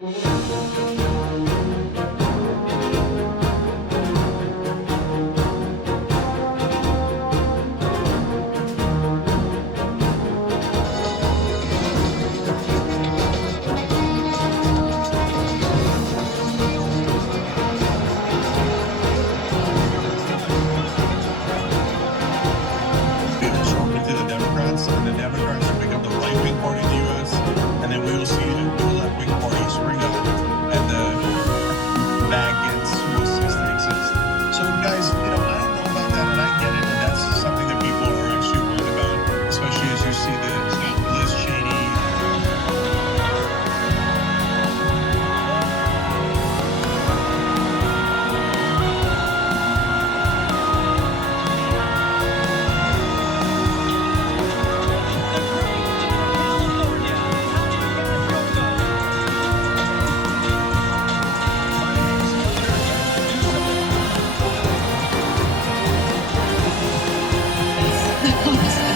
Trump into the Democrats, and the Democrats will become the right-wing party in the U.S., and then we will see the left-wing party spring up, and the maggots will cease to exist. So, guys, I don't know about that, and I get it, and that's something that people are actually worried about, especially as you see the Liz Cheney.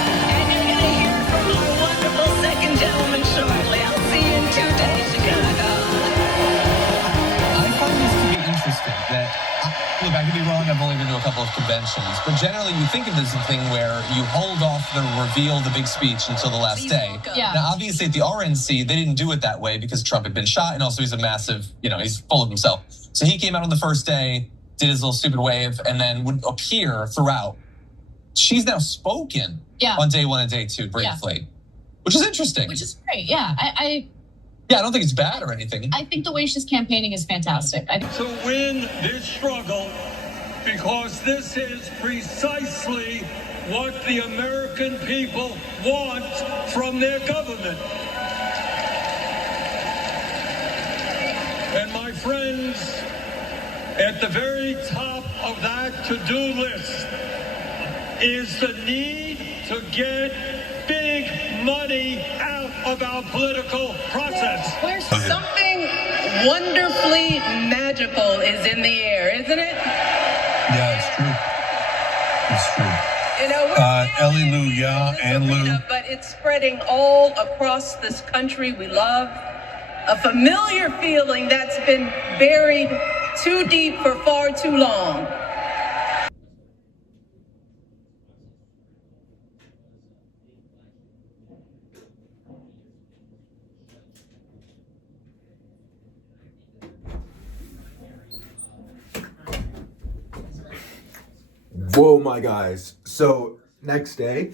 And you're going to hear from our wonderful second gentleman shortly. I'll see you in 2 days, Chicago. I find this to be interesting that, look, I could be wrong, I've only been to a couple of conventions, but generally you think of this as a thing where you hold off the reveal, the big speech until the last day. Yeah. Now, obviously at the RNC, they didn't do it that way because Trump had been shot, and also he's a massive, he's full of himself. So he came out on the first day, did his little stupid wave, and then would appear throughout. She's now spoken on day 1 and day 2 briefly, which is interesting. Which is great, yeah. I don't think it's bad or anything. I think the way she's campaigning is fantastic. To win this struggle, because this is precisely what the American people want from their government. And my friends, at the very top of that to-do list is the need to get big money out of our political process. Where something wonderfully magical is in the air, isn't it? Yeah, it's true. It's true. Ellie Lou, yeah, and Lou. But it's spreading all across this country we love. A familiar feeling that's been buried too deep for far too long. Whoa, my guys. So next day,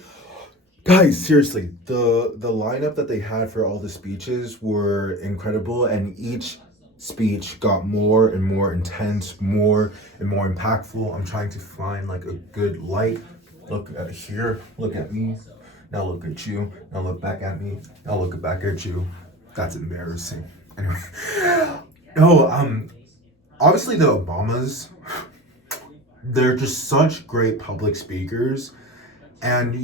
guys, seriously, the lineup that they had for all the speeches were incredible, and each speech got more and more intense, more and more impactful. I'm trying to find like a good light. Look at here, look at me, now look at you, now look back at me, now look back at you. That's embarrassing. Anyway, no, obviously the Obamas, they're just such great public speakers. And,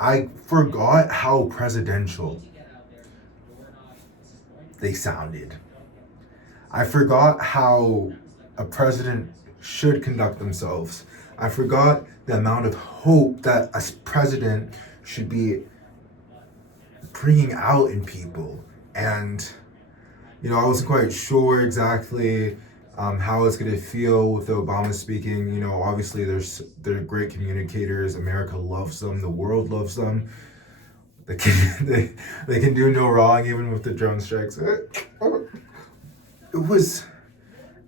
I forgot how presidential they sounded. I forgot how a president should conduct themselves. I forgot the amount of hope that a president should be bringing out in people. And, I wasn't quite sure exactly how it's going to feel with the Obama speaking. Obviously they're great communicators. America loves them. The world loves them. They can do no wrong, even with the drone strikes.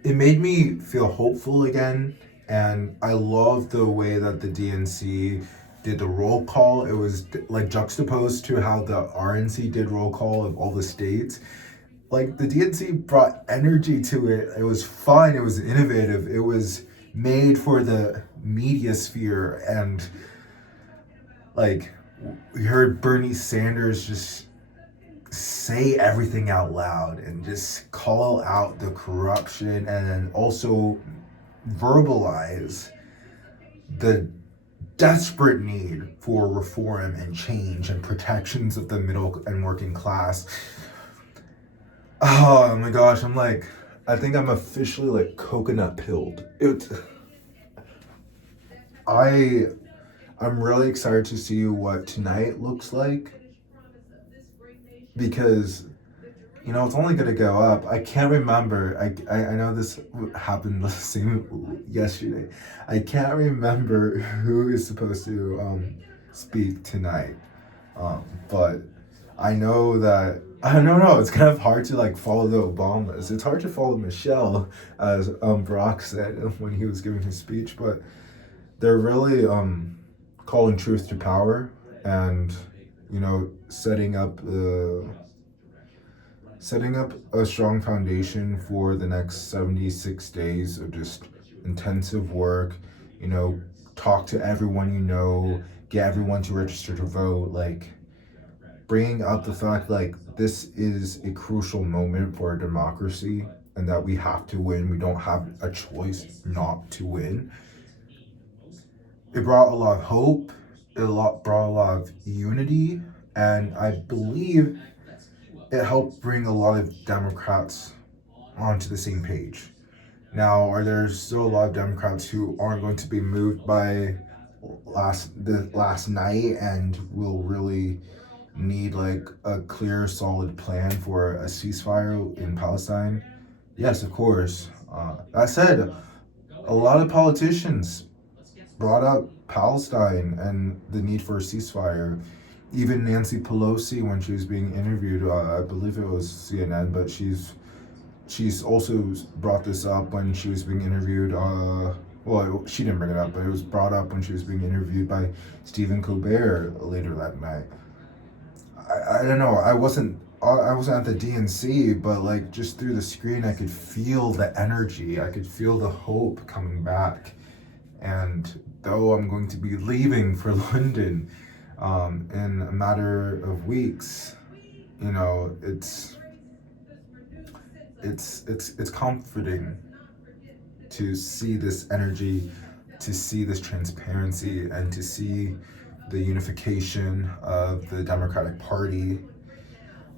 It made me feel hopeful again. And I love the way that the DNC did the roll call. It was like juxtaposed to how the RNC did roll call of all the states. Like, the DNC brought energy to it. It was fun. It was innovative. It was made for the media sphere. And, we heard Bernie Sanders just say everything out loud and just call out the corruption, and then also verbalize the desperate need for reform and change and protections of the middle and working class. Oh my gosh, I think I'm officially coconut pilled. I'm really excited to see what tonight looks like, because you know, it's only gonna go up. I can't remember. I know this happened the same yesterday. I can't remember who is supposed to speak tonight. But I know that I don't know. It's kind of hard to like follow the Obamas. It's hard to follow Michelle, as Barack said when he was giving his speech. But they're really calling truth to power, and you know, setting up a strong foundation for the next 76 days of just intensive work. You know, talk to everyone you know, get everyone to register to vote, like bringing up the fact like this is a crucial moment for our democracy and that we have to win. We don't have a choice not to win. It brought a lot of hope. Brought a lot of unity, and I believe it helped bring a lot of Democrats onto the same page. Now, are there still a lot of Democrats who aren't going to be moved by the last night and will really need like a clear, solid plan for a ceasefire in Palestine? Yes, of course. That said, a lot of politicians brought up Palestine and the need for a ceasefire. Even Nancy Pelosi, when she was being interviewed, I believe it was CNN, but she's also brought this up when she was being interviewed. Well, she didn't bring it up, but it was brought up when she was being interviewed by Stephen Colbert later that night. I don't know. I wasn't at the DNC, but like just through the screen, I could feel the energy. I could feel the hope coming back. And though I'm going to be leaving for London in a matter of weeks, you know, it's comforting to see this energy, to see this transparency, and to see the unification of the Democratic Party.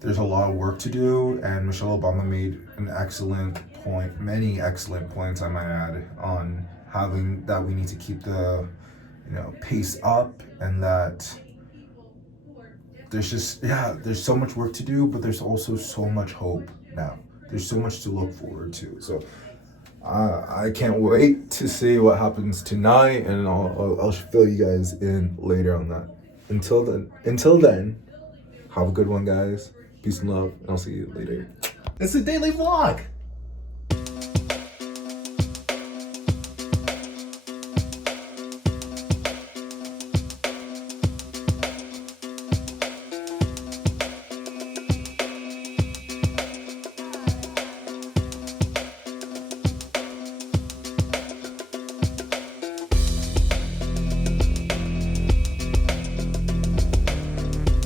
There's a lot of work to do, and Michelle Obama made an excellent point, many excellent points I might add, on having that we need to keep the, you know, pace up, and that there's just, there's so much work to do, but there's also so much hope now. There's so much to look forward to. So I can't wait to see what happens tonight, and I'll fill you guys in later on that. Until then, have a good one, guys. Peace and love, and I'll see you later. It's a daily vlog.